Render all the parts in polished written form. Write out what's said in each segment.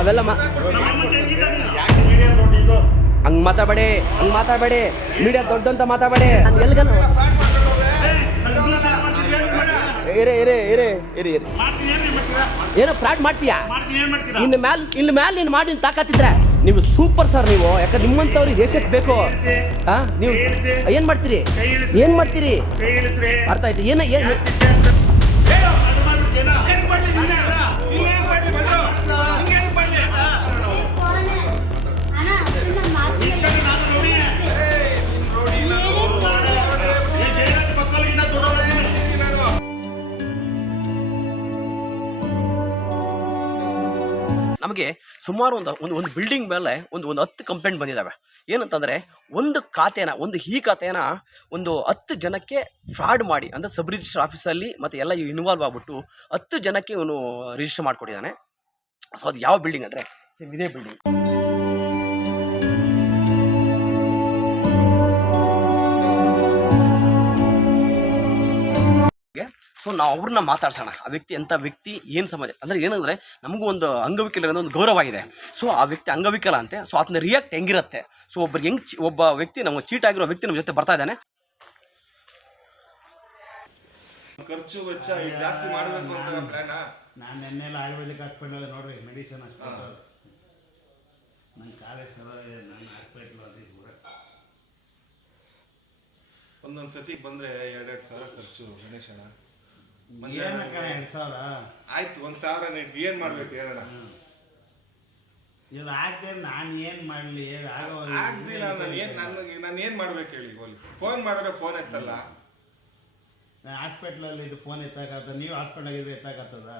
ಅವೆಲ್ಲ ಹಂಗೆ ಮಾತಾಡಬೇಡಿ ಮೀಡಿಯಾ ದೊಡ್ಡಂತ ಮಾತಾಡಬೇಡಿ. ನಾನು ಎಲ್ಗನ ಇರಿ ಏನೋ ಫ್ರಾಡ್ ಮಾಡ್ತೀಯಾ? ಇನ್ನು ಮ್ಯಾಲೆ ನೀನು ಮಾಡಿ ತಾಕತ್ತಿದ್ರೆ ನೀವು ಸೂಪರ್ ಸರ್. ನೀವು ಯಾಕಂದ್ರೆ ನಿಮ್ಮಂಥವ್ರಿಗೆ ದೇಶಕ್ಕೆ ಬೇಕು. ನೀವು ಏನು ಮಾಡ್ತೀರಿ ಅರ್ಥ ಆಯ್ತು? ಏನು ನಮಗೆ ಸುಮಾರು ಒಂದು ಬಿಲ್ಡಿಂಗ್ ಮೇಲೆ ಒಂದು 10 ಕಂಪ್ಲೇಂಟ್ ಬಂದಿದ್ದಾವೆ. ಏನಂತಂದರೆ ಒಂದು ಖಾತೆನ ಒಂದು 10 ಜನಕ್ಕೆ ಫ್ರಾಡ್ ಮಾಡಿ, ಅಂದರೆ ಸಬ್ ರಿಜಿಸ್ಟರ್ ಆಫೀಸಲ್ಲಿ ಮತ್ತು ಎಲ್ಲ ಇನ್ವಾಲ್ವ್ ಆಗ್ಬಿಟ್ಟು 10 ಜನಕ್ಕೆ ಇವನು ರಿಜಿಸ್ಟರ್ ಮಾಡಿಕೊಟ್ಟಿದ್ದಾನೆ. ಸೊ ಅದು ಯಾವ ಬಿಲ್ಡಿಂಗ್ ಅಂದರೆ ಇದೇ ಬಿಲ್ಡಿಂಗ್. ಸೊ ನಾವು ಅವ್ರನ್ನ ಮಾತಾಡ್ಸೋಣ. ಆ ವ್ಯಕ್ತಿ ಎಂಥ ವ್ಯಕ್ತಿ, ಏನು ಸಮಾಜ ಅಂದರೆ ಏನಂದರೆ ನಮಗೂ ಒಂದು ಅಂಗವಿಕಲ ಒಂದು ಗೌರವ ಇದೆ. ಸೊ ಆ ವ್ಯಕ್ತಿ ಅಂಗವಿಕಲ ಅಂತೆ. ಸೊ ಅದನ್ನ ರಿಯಾಕ್ಟ್ ಹೆಂಗಿರುತ್ತೆ? ಸೊ ಒಬ್ಬ ವ್ಯಕ್ತಿ ನಮಗೆ ಚೀಟ್ ಆಗಿರೋ ವ್ಯಕ್ತಿ ನಮ್ಮ ಜೊತೆ ಬರ್ತಾ ಇದ್ದಾನೆ. ಖರ್ಚು ವೆಚ್ಚ ಜಾಸ್ತಿ ಮಾಡಬೇಕು ಅಂತ ಪ್ಲಾನ್. ನಾನು ನೆನ್ನೆಲ್ಲ ಆಯುರ್ವೇದಿಕ್ ಹಾಸ್ಪಿಟಲ್ ನೋಡ್ರಿ, ಮೆಡಿಸಿನ್ ಹಾಸ್ಪಿಟಲ್ ನನ್ನ ಕಾಲೇಜ್ ನನ್ನ ಹಾಸ್ಪಿಟ್ಲ್ ಅದು ಒಂದೊಂದು ಸತಿಗೆ ಬಂದ್ರೆ 2-2 ಸಾವಿರ ಖರ್ಚು. ಗಣೇಶಣ್ಣ 2,000 ಆಯ್ತು, 1,000 ಏನ್ ಮಾಡ್ಬೇಕು ಹೇಳೋಣ? ಇವ್ರು ಆಗ್ತೇನೆ, ನಾನು ಏನ್ ಮಾಡ್ಲಿ? ಆಗ್ದಿಲ್ಲ ನಾನು ಏನ್ ಮಾಡ್ಬೇಕು ಹೇಳಿ? ಫೋನ್ ಮಾಡಿದ್ರೆ ಫೋನ್ ಎತ್ತಲ್ಲ. ನಾನು ಹಾಸ್ಪಿಟ್ಲಲ್ಲಿ ಇದು ಫೋನ್ ಎತ್ತಕ್ಕಾಗ್ತದ? ನೀವು ಹಾಸ್ಪಿಟಲ್ ಇದ್ರೆ ಎತ್ತಕ್ಕಾಗ್ತದ?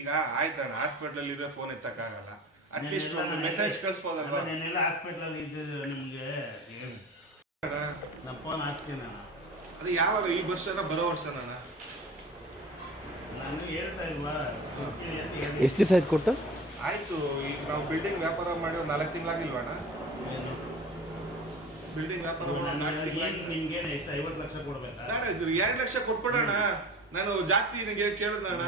ಈಗ ಆಯ್ತಣ್ಣ, ಹಾಸ್ಪಿಟಲ್ ಇದ್ರೆ ಫೋನ್ ಎತ್ತಕ್ಕಾಗಲ್ಲ. ಅಟ್ಲೀಸ್ಟ್ ಒಂದು ಮೆಸೇಜ್ ಕಳ್ಸ್ಬೋದಲ್ವಾ? ನಾನೆಲ್ಲ ಹಾಸ್ಪಿಟಲ್ ಇದ್ದಿದ್ದು ನಿಮ್ಗೆ ನಮ್ಮ ಫೋನ್ ಹಾಕ್ತೀನಿ ನಾನು. ಅದು ಯಾವಾಗ? ಈ ವರ್ಷನ ಬರೋ ವರ್ಷ? ನಾನು ಹೇಳ್ತಾ ಇಲ್ವಾ? ಎಷ್ಟು ದಿವಸ ಆಯ್ತು ಕೊಟ್ಟು? ಆಯ್ತು, ಈಗ ನಾವು ಬಿಲ್ಡಿಂಗ್ ವ್ಯಾಪಾರ ಮಾಡಿ 4 ತಿಂಗಳಾಗಿಲ್ವಣ್ಣ? ಬಿಲ್ಡಿಂಗ್ ವ್ಯಾಪಾರ ನಿಮ್ಗೆ ಎಷ್ಟು 50 ಲಕ್ಷ ಕೊಡ್ಬೇಕಾ? 2 ಲಕ್ಷ ಕೊಟ್ಬಿಡೋಣ. ನಾನು ಜಾಸ್ತಿ ನಿನಗೆ ಕೇಳಿದ್ನಣ್ಣ,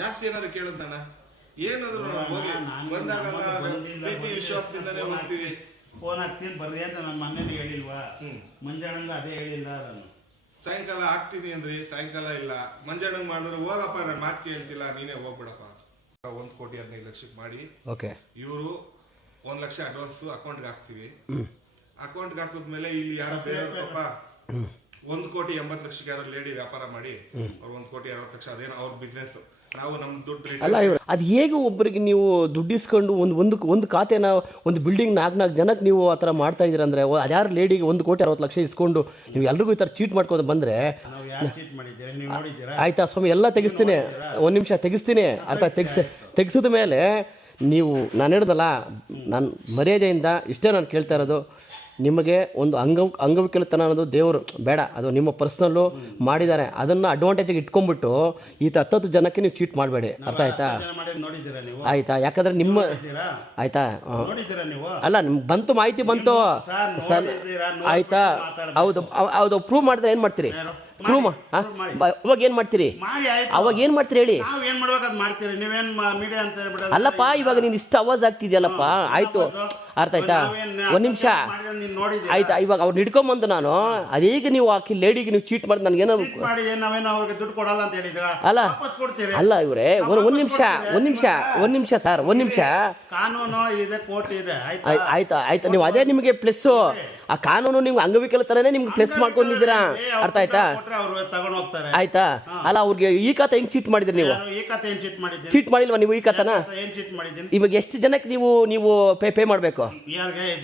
ಜಾಸ್ತಿ ಏನಾದ್ರು ಕೇಳಿದ್ನಣ್ಣ? ಏನಾದ್ರು ಹೋಗಿ ಬಂದಾಗ ಪ್ರೀತಿ ವಿಶ್ವಾಸದಿಂದನೇ ಹೋಗ್ತೀವಿ. ಫೋನ್ ಹಾಕ್ತೀನಿ ಬರ್ರಿ ಅಂತ ನಮ್ಮ ಮನೇಲಿ ಹೇಳಿಲ್ವಾ? ಮಂಜಣ್ಣಂಗ ಅದೇ ಹೇಳಿಲ್ಲ. ನಾನು ಸಾಯಂಕಾಲ ಹಾಕ್ತೀನಿ ಅಂದ್ರಿ, ಸಾಯಂಕಾಲ ಇಲ್ಲ. ಮಂಜಣ್ಣಂಗ್ ಮಾಡಿದ್ರೆ ಹೋಗಪ್ಪ, ನಾನು ಮಾತು ಕೇಳ್ತಿಲ್ಲ, ನೀನೇ ಹೋಗ್ಬಿಡಪ್ಪ. 1,15,00,000 ಮಾಡಿ ಇವರು 1 ಲಕ್ಷ ಅಡ್ವಾನ್ಸ್ ಅಕೌಂಟ್ಗೆ ಹಾಕ್ತಿವಿ. ಅಕೌಂಟ್ಗೆ ಹಾಕಿದ್ಮೇಲೆ ಇಲ್ಲಿ ಯಾರೋ ಬೇರೆ ಪಾಪ 1,80,00,000 ಯಾರೋ ಲೇಡಿ ವ್ಯಾಪಾರ ಮಾಡಿ ಅವ್ರು 1,60,00,000 ಅದೇನೋ ಅವ್ರ ಬಿಸ್ನೆಸ್. ನಾವು ನಮ್ಮ ದುಡ್ಡು ಅಲ್ಲ ಇವರು ಅದು ಹೇಗೆ ಒಬ್ಬರಿಗೆ ನೀವು ದುಡ್ಡಿಸ್ಕೊಂಡು ಒಂದು ಖಾತೆನ ಒಂದು ಬಿಲ್ಡಿಂಗ್ 4 ಜನಕ್ಕೆ ನೀವು ಆ ಥರ ಮಾಡ್ತಾ ಇದ್ದೀರ ಅಂದರೆ, ಅದ್ಯಾರು ಲೇಡಿಗೆ 1,60,00,000 ಇಸ್ಕೊಂಡು ನೀವು ಎಲ್ರಿಗೂ ಈ ಥರ ಚೀಟ್ ಮಾಡ್ಕೊಂಡು ಬಂದರೆ ಆಯ್ತಾ ಸ್ವಾಮಿ? ಎಲ್ಲ ತೆಗಿಸ್ತೀನಿ, 1 ನಿಮಿಷ ತೆಗಿಸ್ತೀನಿ. ಅರ್ಥ ತೆಗಿಸಿದ ಮೇಲೆ ನೀವು, ನಾನು ಹೇಳ್ದಲ್ಲ, ನಾನು ಮರ್ಯಾದೆಯಿಂದ ಇಷ್ಟೇ ನಾನು ಕೇಳ್ತಾ ಇರೋದು, ನಿಮಗೆ ಒಂದು ಅಂಗವಿಕಲತನ ಅನ್ನೋದು ದೇವರು ಬೇಡ, ಅದು ನಿಮ್ಮ ಪರ್ಸ್ನಲ್ಲು ಮಾಡಿದ್ದಾರೆ. ಅದನ್ನು ಅಡ್ವಾಂಟೇಜಿಗೆ ಇಟ್ಕೊಂಡ್ಬಿಟ್ಟು ಈ 10 ಜನಕ್ಕೆ ನೀವು ಚೀಟ್ ಮಾಡಬೇಡಿ. ಅರ್ಥ ಆಯ್ತಾ? ಆಯ್ತಾ? ಯಾಕಂದರೆ ನಿಮ್ಮ ಆಯ್ತಾ? ಅಲ್ಲ, ನಿಮ್ಗೆ ಬಂತು, ಮಾಹಿತಿ ಬಂತು ಸರ್, ಆಯ್ತಾ? ಹೌದು ಪ್ರೂವ್ ಮಾಡಿದ್ರೆ ಏನು ಮಾಡ್ತೀರಿ? ಅವಾಗ ಏನು ಮಾಡ್ತೀರಿ? ಹೇಳಿ. ಅಲ್ಲಪ್ಪ, ಇವಾಗ ನೀನು ಇಷ್ಟು ಅವಾಜ್ ಆಗ್ತಿದ್ಯಲ್ಲಪ್ಪ. ಆಯ್ತು, ಅರ್ಥ ಆಯ್ತಾ? 1 ನಿಮಿಷ ಆಯ್ತಾ? ಇವಾಗ ಅವ್ರು ಹಿಡ್ಕೊಂಬಂದು ನಾನು ಅದೀಗ ನೀವು ಆಕಿ ಲೇಡಿಗೆ ನೀವು ಚೀಟ್ ಮಾಡಿ ನನಗೇನೋ ಅಲ್ಲ ಇವರೇ, 1 ನಿಮಿಷ ಸರ್, 1 ನಿಮಿಷ. ಕಾನೂನು ಇದೆ, ಕೋರ್ಟ್ ಇದೆ. ಆಯ್ತಾ ನೀವು ಅದೇ ನಿಮಗೆ ಪ್ಲಸ್ಸು. ಆ ಕಾನೂನು ನಿಮ್ಗೆ ಅಂಗವಿಕಲತನೇ ನಿಮ್ಗೆ ಪ್ಲಸ್ ಮಾಡ್ಕೊಂಡಿದ್ದೀರಾ. ಅರ್ಥ ಆಯ್ತಾ? ಆಯ್ತಾ? ಅಲ್ಲ, ಅವ್ರಿಗೆ ಈ ಖಾತೆ ಹೆಂಗ್ ಚೀಟ್ ಮಾಡಿದ್ರಿ ನೀವು? ಚೀಟ್ ಮಾಡಿಲ್ವಾ ನೀವು ಈ ಖಾತೆನ? ಇವಾಗ ಎಷ್ಟು ಜನಕ್ಕೆ ನೀವು ಪೇ ಮಾಡಬೇಕು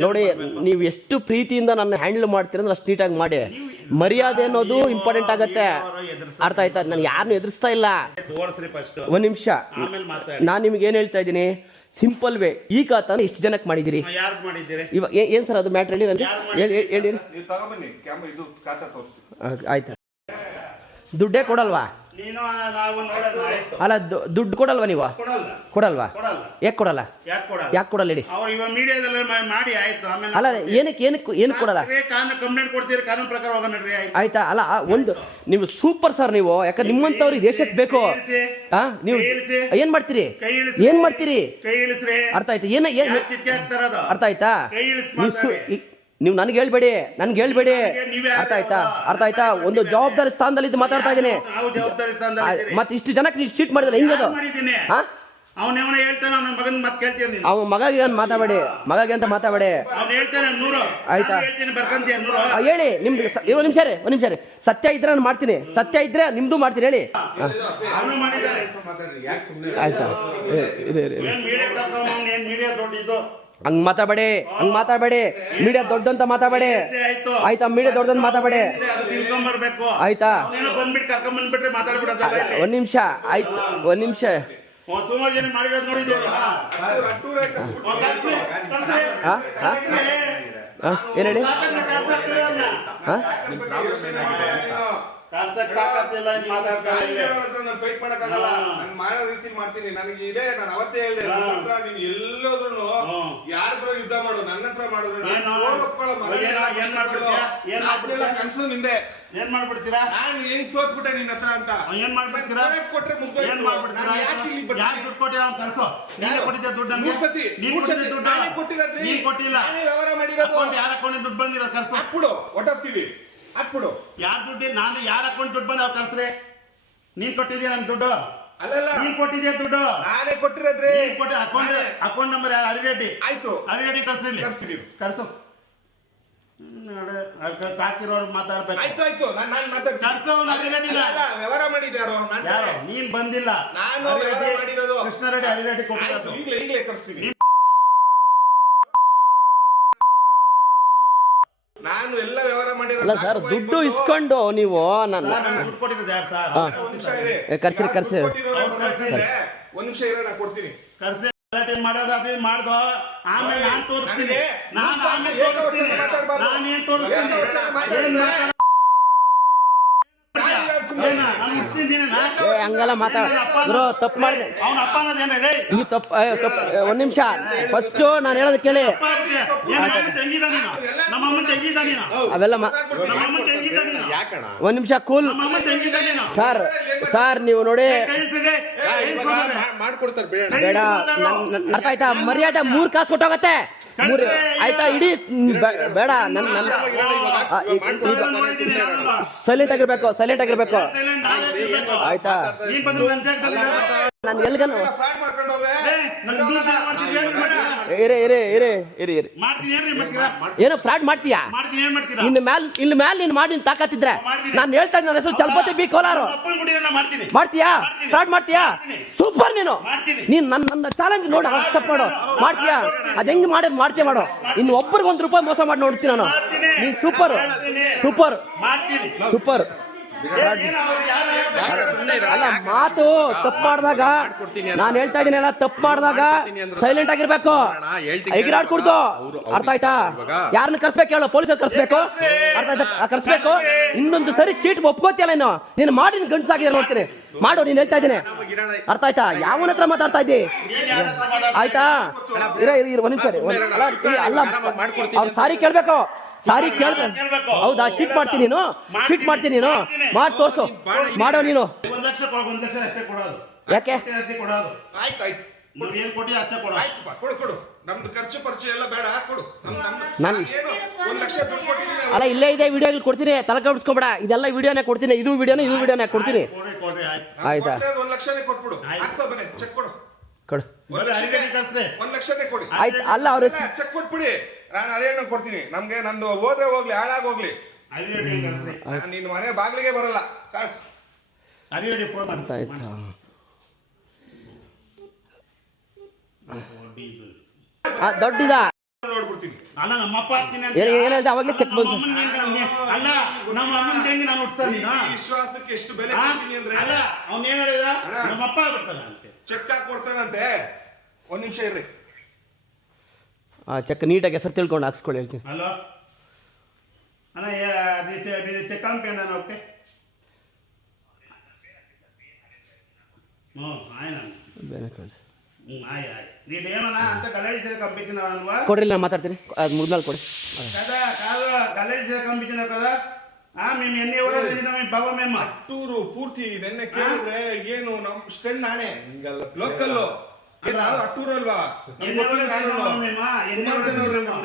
ನೋಡಿ. ನೀವು ಎಷ್ಟು ಪ್ರೀತಿಯಿಂದ ನನ್ನ ಹ್ಯಾಂಡಲ್ ಮಾಡ್ತೀರ ಅಂದ್ರೆ ಅಷ್ಟು ನೀಟಾಗಿ ಮಾಡಿ. ಮರ್ಯಾದೆ ಅನ್ನೋದು ಇಂಪಾರ್ಟೆಂಟ್ ಆಗತ್ತೆ. ಅರ್ಥ ಆಯ್ತಾ? ನಾನು ಯಾರನ್ನು ಎದುರಿಸ್ತಾ ಇಲ್ಲ. 1 ನಿಮಿಷ, ನಾನು ನಿಮ್ಗೆ ಏನು ಹೇಳ್ತಾ ಇದ್ದೀನಿ, ಸಿಂಪಲ್ ವೇ. ಈ ಖಾತಾನ ಎಷ್ಟು ಜನಕ್ಕೆ ಮಾಡಿದಿರಿ? ಇವಾಗ ಏನು ಸರ್ ಅದು ಮ್ಯಾಟ್ರ್ ಹೇಳಿ ನನಗೆ. ಹೇಳಿ. ನೀವು ತಗೊಬನ್ನಿ, ಇದು ಖಾತಾ ತೋರಿಸಿ. ಆಯ್ತಾ? ದುಡ್ಡೇ ಕೊಡಲ್ವಾ? ನೀನು ನಾವು ನೋಡೋಣ ಆಯ್ತು. ಅಲ್ಲ ದುಡ್ಡು ಕೊಡಲ್ವಾ ನೀವು? ಕೊಡಲ್ವಾ? ಕೊಡಲ್ಲ. ಯಾಕೆ ಕೊಡಲ್ಲ? ಯಾಕೆ ಕೊಡಲ್ಲ ಹೇಳಿ? ಅವ್ರು ಇವಾಗ ಮೀಡಿಯಾದಲ್ಲಿ ಮಾಡಿ ಆಯ್ತು. ಆಮೇಲೆ ಅಲ್ಲ ಏನಕ್ಕೆ ಕೊಡಲ್ಲ? ಕಾನೂನು ಕಂಪ್ಲೇಂಟ್ ಕೊಡ್ತೀರಿ, ಕಾನೂನು ಪ್ರಕಾರ ಹೋಗೋಣ ನಡ್ರಿ. ಆಯ್ತಾ? ಅಲ್ಲ ಒಂದು ನೀವು ಸೂಪರ್ ಸರ್ ನೀವು, ಯಾಕಂದ್ರೆ ನಿಮ್ಮಂತವ್ರಿಗೆ ದೇಶಕ್ಕೆ ಬೇಕು. ನೀವು ಏನ್ ಮಾಡ್ತೀರಿ? ಏನ್ ಮಾಡ್ತೀರಿ? ಕೈ ಇಳಿಸ್ರಿ. ಅರ್ಥ ಆಯ್ತಾ? ಅರ್ಥ ಆಯ್ತಾ? ನೀವು ನನ್ಗೆ ಹೇಳ್ಬೇಡಿ, ಅರ್ಥ ಆಯ್ತಾ? ಒಂದು ಜವಾಬ್ದಾರಿ ಸ್ಥಾನದಲ್ಲಿ ಇದ್ದು ಮಾತಾಡ್ತಾ ಇದ್ದೀನಿ. ಮತ್ತೆ ಇಷ್ಟು ಜನಕ್ಕೆ ನೀವು ಚೀಟ್ ಮಾಡಿದ್ರೆ ಹೆಂಗದು? ಅವನೇವನ ಹೇಳ್ತಾನೆ, ನನ್ನ ಮಗನ ಮಾತು ಕೇಳ್ತೀನಿ. ಅವ್ನ ಮಗಾಗಿ ಮಾತಾಡಬೇಡಿ, ಅಂತ ಮಾತಾಡಬೇಡಿ. ಹೇಳ್ತಾನೆ 100 ಆಯ್ತಾ? ಹೇಳಿ ನಿಮ್ದು. ಒಂದು ನಿಮಿಷ ರೀ. ಸತ್ಯ ಇದ್ರೆ ನಾನು ಮಾಡ್ತೀನಿ, ಸತ್ಯ ಇದ್ರೆ ನಿಮ್ದು ಮಾಡ್ತೀನಿ. ಹೇಳಿ. ಆಯ್ತಾ? ಹಂಗ್ ಮಾತಾಡಬೇಡಿ. ಮೀಡಿಯಾ ದೊಡ್ಡಂತ ಮಾತಾಡಬೇಡಿ. ಆಯ್ತಾ? ಮೀಡಿಯಾ ದೊಡ್ಡಂತ ಮಾತಾಡಬೇಡಿ. ಆಯ್ತಾ? ಒಂದ್ ನಿಮಿಷ ಆಯ್ತು, ಒಂದ್ ನಿಮಿಷ. ಸುಮಾರು ಜನ ಮಾಡಿರೋದು ನೋಡಿದ್ದೇವೆ. ಏನ್ ಹೇಳಿ? ಫೈಟ್ ಮಾಡಕ್ಕಾಗಲ್ಲ. ನಾನು ಮಾಡೋ ರೀತಿ ಮಾಡ್ತೀನಿ. ನನಗೆ ಇದೆ, ನಾನು ಅವತ್ತೇ ಹೇಳಿದೆ, ನೀನ್ ಎಲ್ಲೋದ್ರು ಯಾರ ಹತ್ರ ಯುದ್ಧ ಮಾಡು, ನನ್ನ ಹತ್ರ ಮಾಡಿದ್ರೆ ಕನ್ಸು ನಿಂದೆ. ಏನ್ ಮಾಡ್ಬಿಡ್ತೀರಾ? ನಾನು ಹೆಂಗ್ ಸೋತ್ಬಿಟ್ಟೆ ನಿನ್ನ ಹತ್ರ ಅಂತ. ಏನ್ ಮಾಡ್ಬಿಡ್ತೀರಾ? ಕೊಟ್ರೆ ದುಡ್ಡು ಕೊಟ್ಟಿದ್ದೆ ದುಡ್ಡು ಕೊಟ್ಟಿಲ್ಲ. ವ್ಯವಹಾರ ಮಾಡಿರೋದು ಯಾರ ಅಕೌಂಟ್ ದುಡ್ಡು ಬಂದಿರೋ ಕರ್ಸು ಹಾಕ್ಬಿಡು, ಒಟ್ಟಾಗ್ತೀವಿ. ಹಾಕ್ಬಿಡು. ಯಾರ ದುಡ್ಡು? ನಾನು ಯಾರ ಅಕೌಂಟ್ ದುಡ್ಡು ಬಂದ ಅವ್ರು ಕರ್ಸ್ರಿ. ನೀನ್ ಕೊಟ್ಟಿದ್ಯಾ ನನ್ ದುಡ್ಡು? ಅಲ್ಲಲ್ಲ, ನೀನ್ ಕೊಟ್ಟಿದ್ಯಾ ದುಡ್ಡು? ನಾನೇ ಕೊಟ್ಟಿರೋದ್ರಿ. Account number ಅರಿಗೇಟಿ. ಆಯ್ತು, ಅರಿಗೇಟಿ ಕರ್ಸ್ರಿ. ಕರ್ಸು. ಹಾಕಿರೋರು ಮಾತಾಡ್ಬೇಕು. ಆಯ್ತು, ನಾನು ವ್ಯವಹಾರ ಮಾಡಿದ್ಯಾರೋ? ನೀನ್ ಬಂದಿಲ್ಲ. ನಾನು ವ್ಯವಹಾರ ಮಾಡಿರೋದು. ಕೃಷ್ಣಾರೆಡ್ಡಿ ಅರಿಗೇಟಿ ಕೊಟ್ಟಿರೋದು. ಈಗಲೇ ಕರ್ಸ್ತೀನಿ. ನಾನು ಎಲ್ಲ ವ್ಯವಹಾರ ಮಾಡಿರೋದು. ಅಲ್ಲ ಸರ್, ದುಡ್ಡು ಇಸ್ಕೊಂಡು ನೀವು ದುಡ್ಡು ಕೊಟ್ಟಿರೋದು ಯಾರು ಸರ್? ಕರ್ಸ್ರಿ. ಒಂದ್ ನಿಮಿಷ ಇರೋ, ನಾನು ಕೊಡ್ತೀನಿ. ಕರ್ಸಿ. ಮಾಡೋದು ಅದೇ ಮಾಡ್ದೋ, ಆಮೇಲೆ ನಾನು ತೋರಿಸ್ತೀನಿ. ಹಂಗಲ್ಲ ಮಾತಾಡೋ, ತಪ್ಪು ಮಾಡಿದೆ. ಅವನ ಅಪ್ಪ ಅನ್ನೋದೇನ? ನೀವು ತಪ್ಪು. ಒಂದ್ ನಿಮಿಷ, ಫಸ್ಟ್ ನಾನು ಹೇಳೋದು ಕೇಳಿ. ಅವೆಲ್ಲ ಒಂದ್ ನಿಮಿಷ ಕೂಲ್. ಸರ್ ನೀವು ನೋಡಿ, ಬೇಡ. ಅರ್ಥ ಆಯ್ತಾ? ಮರ್ಯಾದೆ 3 ಕಾಸು ಕೊಟ್ಟೋಗತ್ತೆ. ಆಯ್ತಾ? ಇಡೀ ಬೇಡ. ಸೈಲೆಂಟ್ ಆಗಿರ್ಬೇಕು. ಆಯ್ತಾ? ನಾನು ಎಲ್ಗನು ಏನೋ ಫ್ರಾಡ್ ಮಾಡ್ತೀಯಾ? ಇನ್ನು ಮ್ಯಾಲ್ ನೀನು ಮಾಡಿ ತಾಕತ್ತಿದ್ರೆ ನಾನು ಹೇಳ್ತಾ ಇದ್ದ ನನ್ನ ಹೆಸರು ಚಲಪತಿ ಬಿ ಕೋಲಾರ. ಮಾಡ್ತೀಯಾ? ಫ್ರಾಡ್ ಮಾಡ್ತೀಯಾ? ಸೂಪರ್. ನೀನು ನನ್ನ ಚಾಲೆಂಜ್ ನೋಡು, ಅಕ್ಸೆಪ್ಟ್ ಮಾಡು. ಮಾಡ್ತೀಯಾ? ಅದ್ ಹೆಂಗ್ ಮಾಡೋದು ಮಾಡ್ತೀಯ ಮಾಡು. ಇನ್ನು ಒಬ್ಬರಿಗೆ ₹1 ಮೋಸ ಮಾಡಿ ನೋಡ್ತೀನಿ ನಾನು. ನೀನ್ ಸೂಪರ್. ಅಲ್ಲ, ಮಾತು ತಪ್ಪು ಮಾಡಿದಾಗ ನಾನು ಹೇಳ್ತಾ ಇದೀನಿ, ತಪ್ಪು ಮಾಡಿದಾಗ ಸೈಲೆಂಟ್ ಆಗಿರ್ಬೇಕು, ಎಗಿರಾಡ್ಕೊಡ್ದು. ಅರ್ಥ ಆಯ್ತಾ? ಯಾರನ್ನ ಕರ್ಸ್ಬೇಕು ಹೇಳೋ? ಪೊಲೀಸರು ಕರ್ಸ್ಬೇಕು. ಅರ್ಥ ಆಯ್ತಾ? ಕರ್ಸ್ಬೇಕು. ಇನ್ನೊಂದು ಸರಿ ಚೀಟ್ ಒಪ್ಕೋತಿಯಲ್ಲ ನೀನು ಮಾಡಿ ಗಂಡ್ಸಾಗಿದೆ ನೋಡ್ತೀನಿ. ಮಾಡು, ನೀನ್ ಹೇಳ್ತಾ ಇದ್ದೀನಿ. ಅರ್ಥ ಆಯ್ತಾ? ಯಾವನ ಹತ್ರ ಮಾತಾಡ್ತಾ ಇದ್ದಿ? ಆಯ್ತಾ? ಒಂದ್ ನಿಮಿಷ. ಅಲ್ಲ, ಅವ್ರು ಸಾರಿ ಕೇಳ್ಬೇಕು. ಹೌದಾ? ಚೀಟ್ ಮಾಡ್ತೀನಿ ನೀನು. ಮಾಡಿ ತೋರ್ಸು. ಮಾಡೋ ನೀನು. 1 ಲಕ್ಷ ಅಷ್ಟೇ ಕೊಡೋದು. ಯಾಕೆ? ಕೊಡು. ನಮ್ದು ಖರ್ಚು ಎಲ್ಲ ಬೇಡ, ಕೊಡು. ಅಲ್ಲ, ಇಲ್ಲೇ ಇದೆ ವಿಡಿಯೋಗಳು ಕೊಡ್ತೀನಿ, ತಲೆ ಕೆಡಿಸ್ಕೊಬೇಡ. ಇದೆಲ್ಲ ವಿಡಿಯೋನೇ ಕೊಡ್ತೀನಿ. ಇದು ವಿಡಿಯೋನೇ ಕೊಡ್ತೀನಿ. ಆಯ್ತಾ? 1 ಲಕ್ಷನೇ ಕೊಟ್ಬಿಡು. ಚೆಕ್ ಕೊಡು. 1 ಲಕ್ಷನೇ ಕೊಡಿ. ಆಯ್ತು. ಅಲ್ಲ, ಅವ್ರು ಚೆಕ್ ಕೊಟ್ಬಿಡಿ. ನಾನು ಅದೇನು ಕೊಡ್ತೀನಿ. ನಮ್ಗೆ ನಂದು ಹೋದ್ರೆ ಹೋಗ್ಲಿ, ಹಾಳಾಗೋಗ್ಲಿ. ನಿನ್ನ ಮನೆ ಬಾಗ್ಲಿಗೆ ಬರಲ್ಲ. ಅರ್ಥ ಆಯ್ತಾ? ದೊಡ್ಡದ ನೋಡ್ಬಿಡ್ತೀನಿ. ಅಲ್ಲ, ನಮ್ಮಪ್ಪ ಏನಿದೆ ಅವಾಗಲೇ ಚೆಕ್ ಬಂತು. ಅಲ್ಲ, ನಮ್ಮ ಅಮ್ಮನ ತಂಗಿ ನಾನು ಹುಡ್ತಾನೆ. ವಿಶ್ವಾಸಕ್ಕೆ ಎಷ್ಟು ಬೆಲೆ ಕೊಡ್ತೀನಿ ಅಂದ್ರೆ, ಅಲ್ಲ, ಅವ್ನು ಏನ್ ಹೇಳಿದ? ನಮ್ಮಪ್ಪ ಬಿಡ್ತಾನೆ ಅಂತೆ. ಚೆಕ್ ಹಾಕಿ ಕೊಡ್ತಾನಂತೆ. 1 ನಿಮಿಷ ಇರ್ರಿ. ಚೆಕ್ ನೀಟಾಗಿ ಹೆಸರು ತಿಳ್ಕೊಂಡು ಹಾಕ್ಸ್ಕೊಳ್ಳಿ ಹೇಳ್ತೀನಿ. ಹಲೋ ಅಣ್ಣ, ಚೆಕ್ ಅಂಪೇನ ಓಕೆ. ಹ್ಞೂ ಆಯ್ನ ಬೇರೆ ಕಳ್ಸಿ. ಆಯ್ ನೀನು ಏನಲ್ಲ ಅಂತ ಕಲಳಿಸಿದ ಕಂಪಿತಿನ ಅಲ್ವಾ ಕೊಡ್ರಿ ನಾನು ಮಾತಾಡ್ತೀನಿ ಅದು ಮುಗ್ದ್ಮೇಲೆ ಕೊಡಿ కదా కాదు కలಳಿಸಿದ కంపితిన కదా మేము ఎన్ని ఎవరో మేము బాబా మేము ಅಟ್ಟೂರು ಪೂರ್ತಿ ನೆನ್ನೆ ಕೇಳಿದ್ರೆ ಏನು ನಮ್ ಸ್ಟೆಂಡ್ ನಾನೇ ಲೋಕಲ್ ನಾನು ಅಟ್ಟೂರು ಅಲ್ವಾ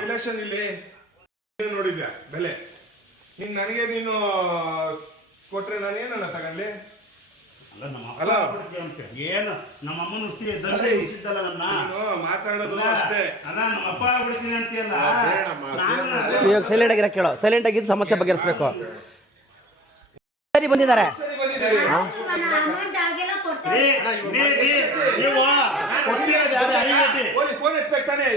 ರಿಲೇಷನ್ ಇಲ್ಲಿ ನೋಡಿದ್ಯಾ ಬೆಲೆ ನೀನ್ ನನಗೆ ನೀನು ಕೊಟ್ರೆ ನಾನು ಏನನ್ನ ತಗೊಂಡ್ಲಿ ಅಲ್ಲ ಏನು ನಮ್ಮ ಅಮ್ಮನ ಉಚಿತಲ್ಲ ನನ್ನ ಮಾತಾಡೋದು ಅಷ್ಟೇ ಅಲ್ಲ ನಮ್ಮ ಅಪ್ಪ ಬಿಡ್ತೀನಿ ಅಂತೀಯಲ್ಲ ಇವಾಗ ಸೈಲೆಂಟ್ ಆಗಿರ ಕೇಳೋ ಸೈಲೆಂಟ್ ಆಗಿದ್ದು ಸಮಸ್ಯೆ ಬಗೆಹರಿಸ್ಬೇಕು ಸರಿ ಬಂದಿದ್ದಾರೆ ನೀವು ಕೊಟ್ಟಿರೋದು ಯಾರು ಅರಿವೈತಿ ಫೋನ್ ಎತ್ಬೇಕು ತಾನೆ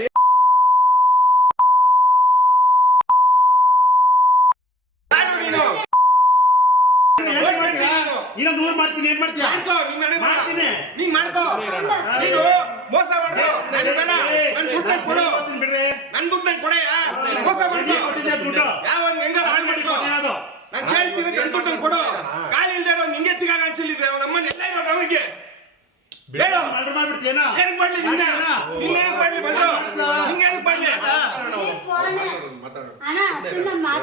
ಇನ್ನ 100 ಮಾಡ್ತೀನಿ ಏನ್ ಮಾಡ್ತೀಯ ಮಾಡ್ತೀನಿ ನೀನ್ ಮಾಡ್ಕೋ ನೀನು ಮೋಸ ಮಾಡ್ಕೋ ನನ್ ಬೇಡ ನನ್ ದುಡ್ಡು ಕೊಡು ಬಿಡ್ರಿ ನನ್ ದುಡ್ಡು ಕೊಡೆ ಮೋಸ ಮಾಡ್ಕೋ ದುಡ್ಡು ಯಾವ ಹೆಂಗಾರ ಹಾಳು ಮಾಡ್ಕೋ ನಾನು ಕೇಳ್ತೀನಿ ನನ್ ದುಡ್ಡು ಕೊಡು ಕಾಲಿ ಇಲ್ದೇ ಇರೋ ನಿಂಗೆ ತಿಗಾಗ ಅನ್ಸಲಿದ್ರೆ ಅವನ ಅಮ್ಮನ ಎಲ್ಲ ಇರೋದು ಅವನಿಗೆ ಬೇಡ ಮರ್ಡರ್ ಮಾಡ್ಬಿಡ್ತೀಯೇನೋ ಏನಕ್ಕೆ ಮಾಡ್ಲಿ ನಿನ್ನೇನಕ್ಕೆ ಮಾಡ್ಲಿ ಬಂದು ನಿಂಗೇನಕ್ಕೆ ಮಾಡ್ಲಿ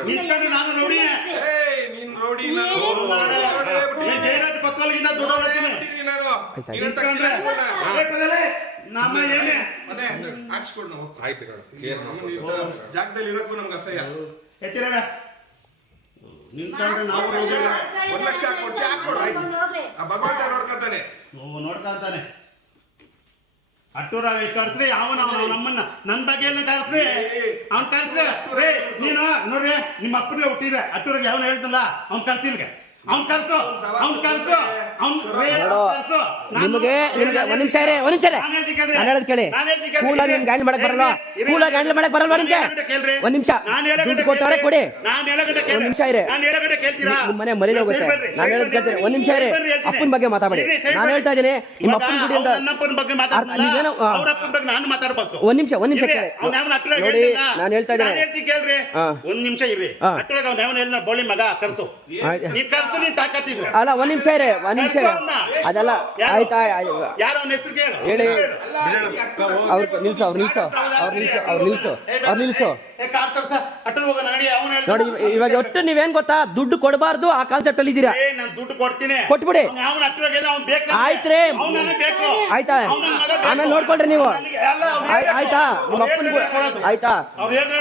ನಿಂತ್ಕೊಂಡು ನಾನು ನೋಡಿ ಏಯ್ ನೀನ್ ರೋಡಿ ಜಯರಾಜ್ ಪಕ್ಕಲ್ಗಿಂತ ದುಡ್ಡು ನಮ್ಮ ಏನೇ ಮನೆ ಹಾಕ್ಸ್ಕೊಡ್ ನಾವು ಆಯ್ತು ಜಾಗದಲ್ಲಿ ಇರೋಕ್ಕೂ ನಮ್ಗೆ ಅಸಹ್ಯ ಎತ್ತಿರ ನಿಂತ್ಕೊಂಡ್ರೆ ನಾವು 1 ಲಕ್ಷ ಕೊಟ್ಟು ಹಾಕೊಡು ಆ ಭಗವಂತ ನೋಡ್ಕೊತಾನೆ ನೋಡ್ಕೊಂತಾನೆ ಅಟ್ಟೂರಾಗ ಕಳ್ಸ್ರಿ ಅವನ ನಮ್ಮನ್ನ ನನ್ನ ಬಗ್ಗೆ ಎಲ್ಲ ಕಳ್ಸ್ರಿ ಅವ್ನ್ ಕಳ್ಸ್ರಿ ನೀನು ನೋಡ್ರಿ ನಿಮ್ಮ ಅಪ್ಪನೇ ಹುಟ್ಟಿದೆ ಅಟ್ಟೂರಾಗ ಯಾವನ ಹೇಳ್ತಲ್ಲ ಅವ್ನ್ ಕಳ್ಸಿಲ್ಗೆ ಅವ್ನ್ ಕಳ್ಸು ನಿಮಗೆ ಒಂದ್ ನಿಮಿಷ ಇರಿ ಒಂದ್ ನಿಮಿಷ ನಾನು ಹೇಳೋದು ಕೇಳಿ ಕೂಲಾಗಿ ನಿಮ್ಗೆ ಹ್ಯಾಂಡಲ್ ಮಾಡಕ್ ಬರಲ್ಲ ಕೂಲಾಗಿ ಹ್ಯಾಂಡಲ್ ಮಾಡಕ್ ಬರಲ್ವಾ ನಿಮ್ಗೆ ಒಂದ್ ನಿಮಿಷ ದುಡ್ಡು ಕೊಟ್ಟವ್ರೆ ಕೊಡಿ ಒಂದ್ ನಿಮಿಷ ಇರಿ ನಿಮ್ಮ ಮನೆ ಮನೇಲಿ ಹೋಗುತ್ತೆ ನಾನು ಹೇಳೋದು ಕೇಳ್ತೀನಿ ಒಂದ್ ನಿಮಿಷ ಇರಿ ಅಪ್ಪನ ಬಗ್ಗೆ ಮಾತಾಡಿ ನಾನು ಹೇಳ್ತಾ ಇದ್ದೀನಿ ನಿಮ್ಮ ಅಪ್ಪನ ಗುಡಿ ಅಂತ ನೀವೇನೋ ನಾನು ಮಾತಾಡ್ಬೇಕು ಒಂದ್ ನಿಮಿಷ ಕೇಳಿ ನೋಡಿ ನಾನು ಹೇಳ್ತಾ ಇದ್ದೀನಿ ಕೇಳ್ರಿ ಒಂದ್ ನಿಮಿಷ ಇರ್ರಿ ಅಟ್ಟೂರಾಗ ಅವ್ನ ಯಾವನ ಹೇಳಿದ ಬೋಳಿ ಮಗ ಕರ್ಸು ನೀನ್ ತಾಕತ್ತಿದ್ರು ಅಲ್ಲ ಒಂದ್ ನಿಮಿಷ ಇರಿ ಅದಲ್ಲ ಆಯ್ತಾ ಯಾರ ಅವನ ಹೆಸರು ಕೇಳು ಹೇಳಿ ಅವ್ರು ನಿಲ್ಸು ನೋಡಿ ಇವಾಗ ಒಟ್ಟು ನೀವೇನ್ ಗೊತ್ತಾ ದುಡ್ಡು ಕೊಡಬಾರ್ದು ಆ ಕಾನ್ಸೆಪ್ಟ್ ಅಲ್ಲಿ ಇದ್ದೀರಾ ನಾನು ದುಡ್ಡು ಕೊಡ್ತೀನಿ ಕೊಟ್ಬಿಡಿ ಆಯ್ತ್ರಿ ಆಯ್ತಾ ಆಮೇಲೆ ನೋಡ್ಕೊಳ್ರಿ ನೀವು ಆಯ್ತಾ ನಿಮ್ಮ ಅಪ್ಪನ ಆಯ್ತಾ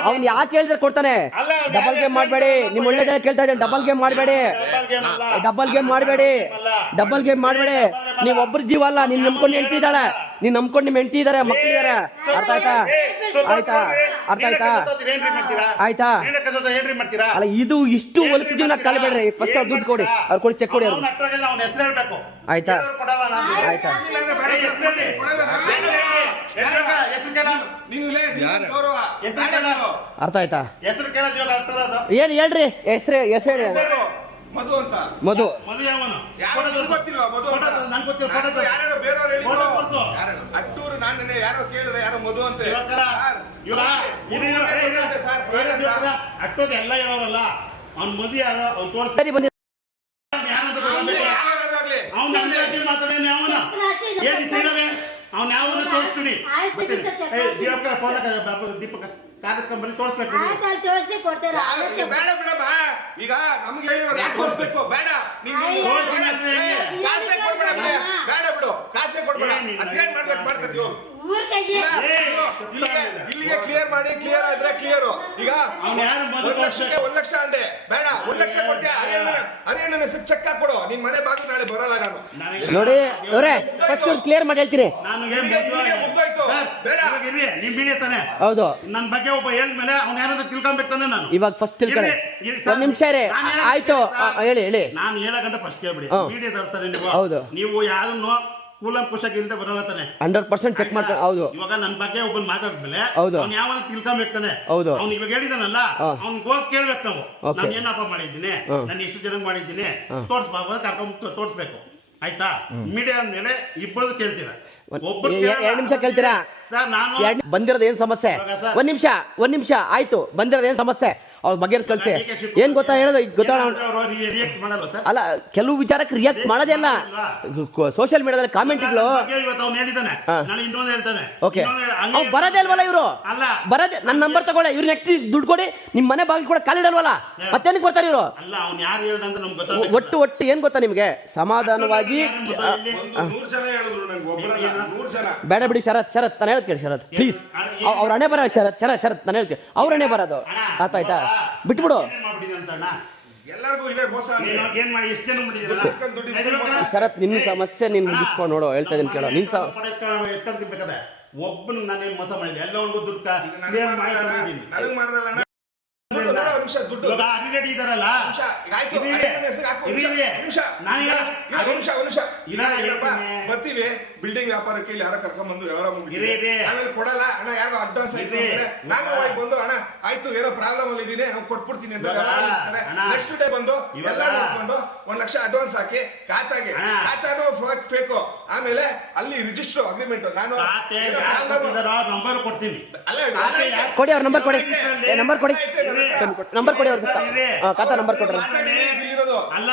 ಅವ್ನ್ ಯಾಕೆ ಹೇಳಿದ್ರೆ ಕೊಡ್ತಾನೆ ಡಬಲ್ ಗೇಮ್ ಮಾಡ್ಬೇಡಿ ನಿಮ್ ಒಳ್ಳೆ ಜನ ಕೇಳ್ತಾ ಇದ್ದೇನೆ ಡಬಲ್ ಗೇಮ್ ಮಾಡ್ಬೇಡಿ ನೀವ್ ಒಬ್ರು ಜೀವ ಅಲ್ಲ ನೀನ್ ನಂಬ್ಕೊಂಡು ಹೆಂಡತಿ ಇದ್ದಾಳೆ ನೀನ್ ನಂಬ್ಕೊಂಡು ನಿಮ್ ಹೆಂಡತಿ ಇದಾರೆ ಮಕ್ಕಳಿದಾರೆ ಆಯ್ತಾ ಅಲ್ಲ ಇದು ಇಷ್ಟು ಹೊಲಸು ಜೀವನ ಕಳ್ಬೇಡ್ರಿ ಫಸ್ಟ್ ಅವ್ರು ದುಡ್ಡು ಕೊಡಿ ಅವ್ರು ಕೊಡಿ ಚೆಕ್ ಕೊಡಿ ಅವ್ರು ಆಯ್ತಾ ಅರ್ಥ ಆಯ್ತಾ ಏನ್ ಹೇಳ್ರಿ ಹೆಸರು ಹೇಳಿ ಮಧು ಅಂತ ಮಧು ಗೊತ್ತಿಲ್ವಾ ಮಧು ಯಾರು ಬೇರೆಯವ್ರು ಹೇಳಿದ್ರು ಅಟ್ಟೂರು ನಾನು ಯಾರೋ ಕೇಳಿದ್ರೆ ಯಾರೋ ಮಧು ಅಂತ ಅಟ್ಟೋದು ಎಲ್ಲ ಹೇಳೋರಲ್ಲ ಅವ್ನ ಮದುವೆ ಯಾರು ಅವ್ನು ತೋರಿಸ್ ಸರಿ ಬಂದಿ ಅವ್ನ ಯಾವನ್ನ ತೋರಿಸ್ತೀನಿ ದೀಪಕ ಕಾಗತ್ಕೊಂಡ್ಬಂದು ತೋರಿಸ್ಬೇಕು ಬೇಡ ಬಿಡಮ್ಮ ಈಗ ನಮ್ಗೆ ಹೇಳಿರೋ ತೋರಿಸ್ಬೇಕು ಬೇಡ ಬೇಡ ಬಿಡು ಕಾಸೆ ಕೊಡ್ಬೇಡ ಅದೇನ್ ಮಾಡ್ಬೇಕು ಮಾಡ್ಕೊತೀವಿ ಇಲ್ಲಿಗೆ ಕ್ಲಿಯರ್ ಆದ್ರೆ ಕ್ಲಿಯರ್ ಈಗ 1 ಲಕ್ಷ ಅಂದೆ ಬೇಡ 1 ಲಕ್ಷ ಕೊಡ್ತೀಯ ಅರಿಯಣ್ಣನ ಚೆಕ್ ಹಾಕೊಡು ನಿನ್ ಮನೆ ಬಾಗಿಲು ನಾಳೆ ಬರಲ್ಲ ನಾನು ನೋಡಿ ಅವರೇ ಫಸ್ಟ್ ಕ್ಲಿಯರ್ ಮಾಡಿ ಹೇಳ್ತೀನಿ ಹೌದು ನನ್ನ ಬಗ್ಗೆ ಒಬ್ಬ ಹೇಳಿದ್ಮೇಲೆ ಅವ್ನ ಯಾರಾದ್ರೂ ತಿಳ್ಕೊಬೇಕು ತಾನೆ ನಾನು ಇವಾಗ ಫಸ್ಟ್ ತಿಳ್ಕೊಳ್ಳಿ ಒಂದ್ ನಿಮಿಷ ರೀ ಆಯ್ತು ಹೇಳಿ ನಾನು ಹೇಳೋ ಗಂಟೆ ಫಸ್ಟ್ ಕೇಳ್ಬಿಡಿ ಮೀಡಿಯಾ ತರ್ತಾರೆ ನೀವು ಹೌದು ನೀವು ಯಾರನ್ನು ಕೂಲಂಕುಷ ಇಲ್ಲದೆ ಬರಲ್ಲ ತಾನೆ 100% ಚೆಕ್ ಮಾಡ್ಕೊಂಡು ಹೌದು ಇವಾಗ ನನ್ನ ಬಗ್ಗೆ ಒಬ್ಬನ್ ಮಾತಾಡಿದ್ಮೇಲೆ ಹೌದು ಅವ್ನು ಯಾವನ್ನ ತಿಳ್ಕೊಬೇಕು ತಾನೆ ಹೌದು ಅವ್ನು ಇವಾಗ ಹೇಳಿದಾನಲ್ಲ ಅವ್ನ್ ಹೋಗಿ ಕೇಳ್ಬೇಕು ನಾವು ನಾನು ಏನಪ್ಪ ಮಾಡಿದ್ದೀನಿ ನಾನು ಎಷ್ಟು ಜನ ಮಾಡಿದ್ದೀನಿ ತೋರಿಸ್ಬಾರ್ದು ಕರ್ಕೊಂಡ್ ತೋರಿಸ್ಬೇಕು ಆಯ್ತಾ ಮೀಡಿಯಾ ಮೇಲೆ ಇಬ್ಬರು ಕೇಳ್ತೀರಾ ಒಬ್ಬರು 2 ನಿಮಿಷ ಕೇಳ್ತೀರಾ ಸರ್ ನಾನು ಬಂದಿರೋದು ಏನ್ ಸಮಸ್ಯೆ ಒಂದ್ ನಿಮಿಷ ಆಯ್ತು ಬಂದಿರೋದು ಏನ್ ಸಮಸ್ಯೆ ಅವ್ರ ಬಗೆಹರಿಸಿ ಕಳಿಸಿ. ಏನು ಗೊತ್ತಾ ಹೇಳೋದು ಈಗ ಗೊತ್ತಾ ರಿಯಾಕ್ಟ್ ಮಾಡಲ್ಲ ಸರ್. ಅಲ್ಲ, ಕೆಲವು ವಿಚಾರಕ್ಕೆ ರಿಯಾಕ್ಟ್ ಮಾಡೋದೇ ಅಲ್ಲ. ಸೋಷಿಯಲ್ ಮೀಡಿಯಾದಲ್ಲಿ ಕಾಮೆಂಟ್ಗಳು ಇವತ್ತು ಅವ್ನು ಹೇಳಿದ್ದಾನೆ, ನಾಳೆ ಇನ್ನೊಂದು ಹೇಳ್ತಾನೆ. ಓಕೆ, ಅವ್ರು ಬರೋದೇ ಅಲ್ವಲ್ಲ ಇವರು, ಅಲ್ಲ ಬರೋದೇ. ನನ್ನ ನಂಬರ್ ತಗೊಳ್ಳಿ, ಇವ್ರು ನೆಕ್ಸ್ಟ್ ದುಡ್ಡು ಕೊಡಿ, ನಿಮ್ಮ ಮನೆ ಬಾಗಿಲು ಕೂಡ ಕಾಲಿಡಲ್ವಲ್ಲ, ಮತ್ತೇನಕ್ಕೆ ಬರ್ತಾರೆ ಇವರು? ಅಲ್ಲ, ಅವ್ನು ಯಾರು ಹೇಳ್ದಂತ ನಮ್ಗೆ ಗೊತ್ತಾಗ. ಒಟ್ಟು ಏನ್ ಗೊತ್ತಾ ನಿಮ್ಗೆ, ಸಮಾಧಾನವಾಗಿ 100 ಜನ ಹೇಳಿದ್ರು ನಂಗೆ, ಒಬ್ಬರಲ್ಲ 100 ಜನ. ಬೇಡ ಬಿಡಿ ಶರತ್, ನಾನು ಹೇಳ್ತೀನಿ ಕೇಳಿ ಶರತ್, ಪ್ಲೀಸ್. ಅವ್ರ ಹಣೆ ಬರ ಶರತ್ ನಾನು ಹೇಳ್ತೀನಿ, ಅವ್ರ ಹಣೆ ಬರೋದು. ಆಯ್ತಾ, ಬಿಟ್ಬಿಡು. ಎಲ್ಲರಿಗೂ ಇದೇ ಮೋಸ ಅಂದ್ರೆ. ಏನ್ ಮಾಡಿ ಎಷ್ಟು ಜನ ಶರತ್, ನಿನ್ನ ಸಮಸ್ಯೆ ನೀನ್ ಮುಗಿಸ್ಕೊಂಡು ನೋಡು, ಹೇಳ್ತಾ ಇದೀನಿ ಕೇಳೋ. ನಿನ್ ಎತ್ಕೊಂಡ್ಬೇಕಾದ್ರೆ ಒಬ್ಬನು ನಾನೇನು ಮೋಸ ಮಾಡಿದೆ, ಎಲ್ಲ ಒಂದು ದುಡ್ಡು ನನಗೆ ಮಾಡ್ದಲ್ಲ ದುಡ್ಡು ಇದಾರಲ್ಲ. ಬರ್ತೀವಿ ಬಿಲ್ಡಿಂಗ್ ವ್ಯಾಪಾರಕ್ಕೆ ಇಲ್ಲಿ ಯಾರ ಕರ್ಕೊಂಡ್ ಬಂದು ವ್ಯವಹಾರ ಮುಗಿದ್ರೆ ಆಮೇಲೆ ಕೊಡಲ್ಲ ಅಣ್ಣ, ಯಾರು ಅಡ್ವಾನ್ಸ್ ನಾನು ಬಂದು ಅಣ್ಣ ಆಯ್ತು ಏನೋ ಪ್ರಾಬ್ಲಮ್ ಅಲ್ಲಿ ಇದೀನಿ ನಾವು ಕೊಟ್ಬಿಡ್ತೀನಿ ಅಂತ ನೆಕ್ಸ್ಟ್ ಡೇ ಬಂದು ಎಲ್ಲ ನೋಡ್ಕೊಂಡು 1 ಲಕ್ಷ ಅಡ್ವಾನ್ಸ್ ಹಾಕಿ ಖಾತಾಗೆ, ಖಾತಾನು ಫೇಕು, ಆಮೇಲೆ ಅಲ್ಲಿ ರಿಜಿಸ್ಟರ್ ಅಗ್ರಿಮೆಂಟ್. ನಾನು ನಂಬರ್ ಕೊಡ್ತೀನಿ, ಕೊಡಿ, ಅವ್ರ ನಂಬರ್ ಕೊಡಿ, ನಂಬರ್ ಕೊಡಿ, ನಂಬರ್ ಕೊಡಿ, ಅವ್ರ ಖಾತಾ ನಂಬರ್ ಕೊಡ್ರಿ. ಅಲ್ಲ,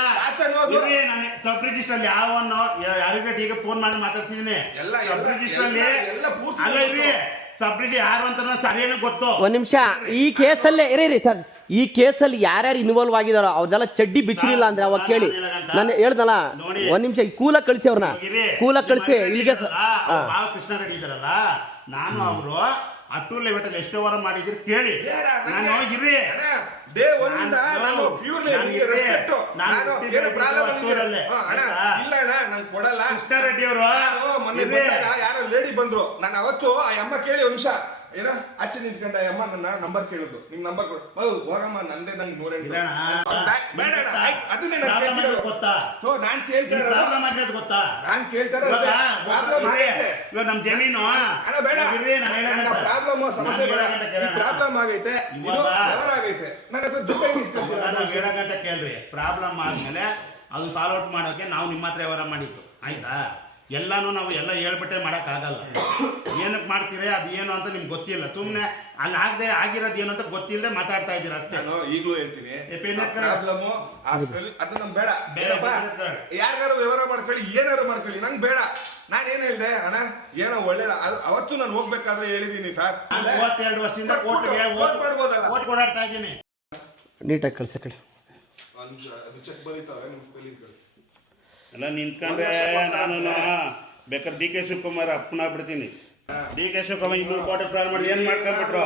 ಸಬ್ ರಿಜಿಸ್ಟರ್ ಅಲ್ಲಿ ಯಾವನ್ನೋ ಯಾರಿಗೆ ಈಗ ಫೋನ್ ಮಾಡಿ ಮಾತಾಡ್ಸಿದೀನಿ. ಸಬ್ ರಿಜಿಸ್ಟರ್ ಅಲ್ಲಿ ಅಲ್ಲ ಇರಿ, ಸಬ್ ರಿಜಿಸ್ಟರ್ ಯಾರು ಅಂತ ಸರಿಯಾಗಿ ಗೊತ್ತು. ಒಂದ್ ನಿಮಿಷ, ಈ ಕೇಸಲ್ಲೇ ಇರಿ ಸರ್, ಈ ಕೇಸಲ್ಲಿ ಯಾರ್ಯಾರು ಇನ್ವಾಲ್ವ್ ಆಗಿದಾರೋ ಅವ್ರದೆಲ್ಲ ಚಡ್ಡಿ ಬಿಚ್ಚಿಲ್ಲ ಅಂದ್ರೆ ಅವಾಗ ಕೇಳಿ. ನಾನು ಹೇಳ್ದಲ್ಲ, ಒಂದ್ ನಿಮಿಷ ಕೂಲ ಕಳಿಸಿ, ಅವ್ರನ್ನ ಕೂಲ ಕಳಿಸಿ ಇಲ್ಲಿಗೆ. ಕೃಷ್ಣ ರೆಡ್ಡಿ ಇದಾರಲ್ಲ, ನಾನು ಅವರು ಅಟೂರ್ ಲೆವೆಟ್ ಅಲ್ಲಿ ಎಷ್ಟೋ ವಾರ ಮಾಡಿದ್ರು ಕೇಳಿ. ನಾನು ಇರಿ ಡೇ ಒಂದಿಂದ ನಾನು ಪ್ಯೂರ್ಲಿ ರೆಸ್ಪೆಕ್ಟ್, ನಾನು ಏನು ಪ್ರಾಬ್ಲಮ್ ಇಲ್ಲ ಅಣ್ಣ, ಇಲ್ಲ ಅಣ್ಣ ನಾನು ಕೊಡಲ್ಲ. ಕೃಷ್ಣ ರೆಡ್ಡಿ ಅವರು ಮೊನ್ನೆ ಬಂದಾಗ ಯಾರೋ ಲೇಡಿ ಬಂದ್ರು, ನಾನು ಅವತ್ತು ಆ ಅಮ್ಮ ಕೇಳಿ ಒಂದ್ ನಿಮಿಷ ಏನ ಆಚೆ ನಿಂತ್ಕೊಂಡ ಅಮ್ಮ ನನ್ನ ನಂಬರ್ ಕೇಳಿದ್ರು, ನಿಮ್ ನಂಬರ್ ಕೊಡು, ಹೋಗಮ್ಮ ನಂದೇ, ನಂಗೆ 108 ಗೊತ್ತಾ, ನಾನ್ ಕೇಳ್ತಾ ಗೊತ್ತಾ, ನಾನ್ ಕೇಳ್ತಾ ಇವಾಗ ನಮ್ ಜಮೀನು ಪ್ರಾಬ್ಲಮ್ ಸಮಸ್ಯೆ ಪ್ರಾಬ್ಲಮ್ ಆಗೈತೆ, ಆಗೈತೆ, ನನ್ನ ಗಂಟೆ ಕೇಳ್ರಿ. ಪ್ರಾಬ್ಲಮ್ ಆದ್ಮೇಲೆ ಅದನ್ನ ಸಾಲ್ವ್ ಔಟ್ ಮಾಡೋಕೆ ನಾವು ನಿಮ್ಮ ಹತ್ರ ವ್ಯವಹಾರ ಮಾಡಿತ್ತು, ಆಯ್ತಾ? ಎಲ್ಲಾನು ನಾವು ಎಲ್ಲ ಹೇಳ್ಬಿಟ್ಟೆ ಮಾಡಕ್ ಆಗಲ್ಲ. ಏನಕ್ಕೆ ಮಾಡ್ತೀರಿ ಅದು ಏನು ಅಂತ ನಿಮ್ಗೆ ಗೊತ್ತಿಲ್ಲ, ಸುಮ್ಮನೆ ಅಲ್ಲಿ ಆಗದೆ ಆಗಿರೋದು ಏನು ಅಂತ ಗೊತ್ತಿಲ್ಲದೆ ಮಾತಾಡ್ತಾ ಇದ್ದೀರಾ ಅಷ್ಟೇ. ನಾನು ಈಗಲೂ ಹೇಳ್ತೀನಿ, ಪ್ರಾಬ್ಲಮ್ ಅದನ್ನ ಬೇಡ, ಯಾರಿಗಾರು ವ್ಯವಹಾರ ಮಾಡ್ಕೊಳ್ಳಿ, ಏನಾರು ಮಾಡ್ಕೊಳ್ಳಿ, ನಂಗೆ ಬೇಡ. ನಾನೇನ್ ಹೇಳ್ದೆ ಅಣ್ಣ, ಏನೋ ಒಳ್ಳೇದ, ಅವತ್ತು ನಾನು ಹೋಗ್ಬೇಕಾದ್ರೆ ಹೇಳಿದೀನಿ ಸರ್, 32 ವರ್ಷದಿಂದ ಕೋರ್ಟ್ ಓಡಾಡ್ತಾ ಇದ್ದೀನಿ. ನೀಟಾಗಿ ಕಳ್ಸ ಕಡೆ ಅದು ಚೆಕ್ ಬರೀತಾವ್ರೆ ನಿಮ್ಮ ಸ್ಪೆಲ್ಲಿಂಗ್ ಕಳಿಸಿ. ಎಲ್ಲ ನಿಂತ್ಕೊಂಡ್ರೆ ನಾನು ಬೇಕಾದ್ರೆ ಡಿ ಕೆ ಶಿವಕುಮಾರ್ ಅಪ್ಪನ ಬಿಡ್ತೀನಿ. ಡಿ ಕೆ ಶಿವಕುಮಾರ್ 200 ಕೋಟಿ ಫ್ರಾಡ್ ಮಾಡಿ ಏನ್ ಮಾಡ್ಕೊಂಡ್ಬಿಟ್ರು.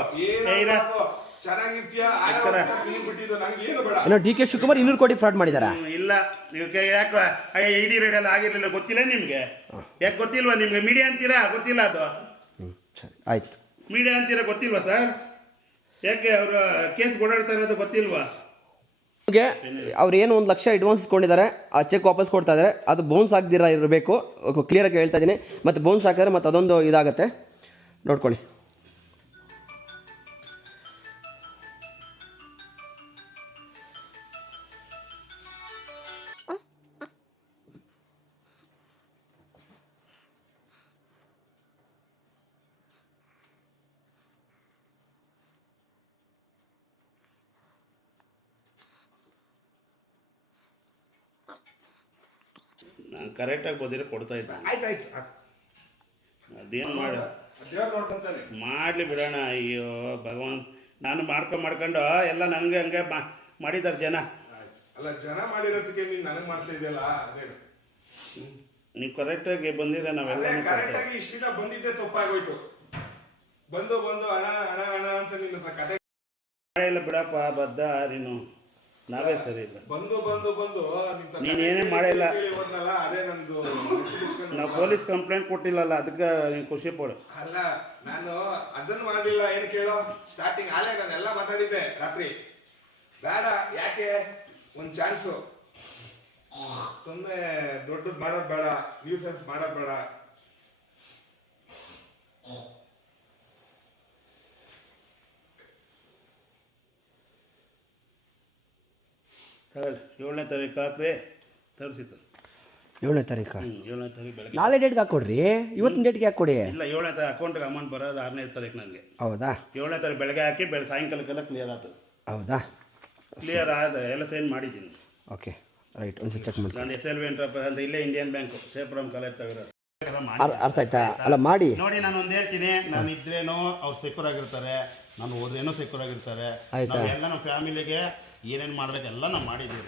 ಡಿ ಕೆ ಶಿವಕುಮಾರ್ 200 ಕೋಟಿ ಫ್ರಾಡ್ ಮಾಡಿದಾರ? ಇಲ್ಲ, ನೀವು ಯಾಕೆ ಇಡಿ ರೇಡ್ ಎಲ್ಲ ಆಗಿರ್ಲಿಲ್ಲ, ಗೊತ್ತಿಲ್ಲ ನಿಮ್ಗೆ? ಯಾಕೆ ಗೊತ್ತಿಲ್ವಾ ನಿಮ್ಗೆ? ಮೀಡಿಯಾ ಅಂತೀರಾ, ಗೊತ್ತಿಲ್ಲ ಅದು? ಆಯ್ತು, ಮೀಡಿಯಾ ಅಂತೀರಾ, ಗೊತ್ತಿಲ್ವಾ ಸರ್? ಯಾಕೆ ಅವ್ರ ಕೇಸ್ ಓಡಾಡ್ತಾ ಇರೋದು ಗೊತ್ತಿಲ್ವಾ? ಅವ್ರು ಏನು 1 ಲಕ್ಷ ಅಡ್ವಾನ್ಸ್ ಇಸ್ಕೊಂಡಿದ್ದಾರೆ, ಆ ಚೆಕ್ ವಾಪಸ್ ಕೊಡ್ತಾ ಇದ್ದಾರೆ, ಅದು ಬೌನ್ಸ್ ಆಗದಿರ ಇರಬೇಕು, ಕ್ಲಿಯರಾಗಿ ಹೇಳ್ತಾ ಇದ್ದೀನಿ. ಮತ್ತು ಬೌನ್ಸ್ ಹಾಕಿದ್ರೆ ಮತ್ತು ಅದೊಂದು ಇದಾಗುತ್ತೆ, ನೋಡ್ಕೊಳ್ಳಿ. ನಾನು ಕರೆಕ್ಟಾಗಿ ಬಂದಿರೋ ಕೊಡ್ತಾ ಇದ್ದೆ. ಆಯ್ತಾಯ್ತು, ಅದೇನು ಮಾಡಲಿ ಬಿಡೋಣ. ಅಯ್ಯೋ ಭಗವಾನ್, ನಾನು ಮಾಡ್ಕೊಂಡು ಎಲ್ಲ ನನಗೆ ಹಂಗೆ ಮಾಡಿದ್ದಾರೆ ಜನ. ಅಲ್ಲ, ಜನ ಮಾಡಿರೋದಕ್ಕೆ ನೀನು ನನಗೆ ಮಾಡ್ತಾ ಇದೆಯಲ್ಲ, ಅದೇನು ನೀವು ಕರೆಕ್ಟಾಗಿ ಬಂದಿದ್ರೆ ನಾವೆಲ್ಲ ಕರೆಕ್ಟಾಗಿ ಇಷ್ಟಿನ ಬಂದಿದ್ದೆ ತಪ್ಪಾಗೋಯ್ತು. ಬಂದು ಹಣ ಹಣ ಹಣ ಅಂತ ನಿನ್ನ ಕತೆ ಇಲ್ಲ ಬಿಡಪ್ಪ, ಬದ್ದ ನೀನು, ನಾವೇ ಸರಿ ಇಲ್ಲ. ಬಂದು ನೀನೇನೇ ಮಾಡಿಲ್ಲ, ಅದೇ ನಮ್ದು. ನಾವು ಪೊಲೀಸ್ ಕಂಪ್ಲೇಂಟ್ ಕೊಟ್ಟಿಲ್ಲಲ್ಲ, ಅದಕ್ಕೆ ನೀನು ಖುಷಿ ಪಡು. ಅಲ್ಲ, ನಾನು ಅದನ್ನು ಮಾಡಿಲ್ಲ. ಏನು ಕೇಳೋ, ಸ್ಟಾರ್ಟಿಂಗ್ ಆಲೇ ನಾನೆಲ್ಲ ಮಾತಾಡಿದ್ದೆ ರಾತ್ರಿ. ಬೇಡ, ಯಾಕೆ ಒಂದು ಚಾನ್ಸು, ಸುಮ್ಮನೆ ದೊಡ್ಡದು ಮಾಡೋದು ಬೇಡ, ನ್ಯೂಸೆನ್ಸ್ ಮಾಡೋದು ಬೇಡ. ತಗೊಳ್ಳಿ, 7ನೇ ತಾರೀಕು ಹಾಕ್ರಿ, ತರಿಸಿ ಸರ್. 7ನೇ ತಾರೀಕು? 7ನೇ ತಾರೀಕು ಬೆಳಗ್ಗೆ. ನಾಳೆ ಡೇಟ್ಗೆ ಹಾಕ್ಕೊಡ್ರಿ, ಇವತ್ತಿನ ಡೇಟ್ಗೆ ಹಾಕ್ಕೊಡಿ. ಇಲ್ಲ, 7ನೇ ತಾರೀಕು ಅಕೌಂಟ್ಗೆ ಅಮೌಂಟ್ ಬರೋದು 6ನೇ ತಾರೀಕು ನನಗೆ. ಹೌದಾ? 7ನೇ ತಾರೀಕು ಬೆಳಗ್ಗೆ ಹಾಕಿ ಸಾಯಂಕಾಲಕ್ಕೆಲ್ಲ ಕ್ಲಿಯರ್ ಆಗ್ತದೆ. ಹೌದಾ? ಕ್ಲಿಯರ್ ಆದ ಎಲ್ಲ ಸೈನ್ ಮಾಡಿದ್ದೀನಿ. ಓಕೆ ರೈಟ್, ಒಂದ್ಸಲ ಚೆಕ್ ಮಾಡಿ. ನಾನು SLV ಅಂತ ಇಲ್ಲೇ ಇಂಡಿಯನ್ ಬ್ಯಾಂಕ್ ಸೇಫ್ರಮ್ ಕಾಲೇಜ್ ತಗೊಳ್ಳೋದು. ಅರ್ಥ ಆಯ್ತಾ? ಅಲ್ಲ ಮಾಡಿ ನೋಡಿ, ನಾನು ಒಂದು ಹೇಳ್ತೀನಿ, ನಾನು ಇದ್ರೇನೋ ಅವ್ರು ಸೆಕ್ಯೂರ್ ಆಗಿರ್ತಾರೆ, ನಾನು ಹೋದ್ರೇನೋ ಸೆಕ್ಯೂರ್ ಆಗಿರ್ತಾರೆ. ಎಲ್ಲ ನಮ್ಮ ಫ್ಯಾಮಿಲಿಗೆ ಏನೇನು ಮಾಡ್ಬೇಕೆಲ್ಲ ನಾವು ಮಾಡಿದ್ದೀವಿ.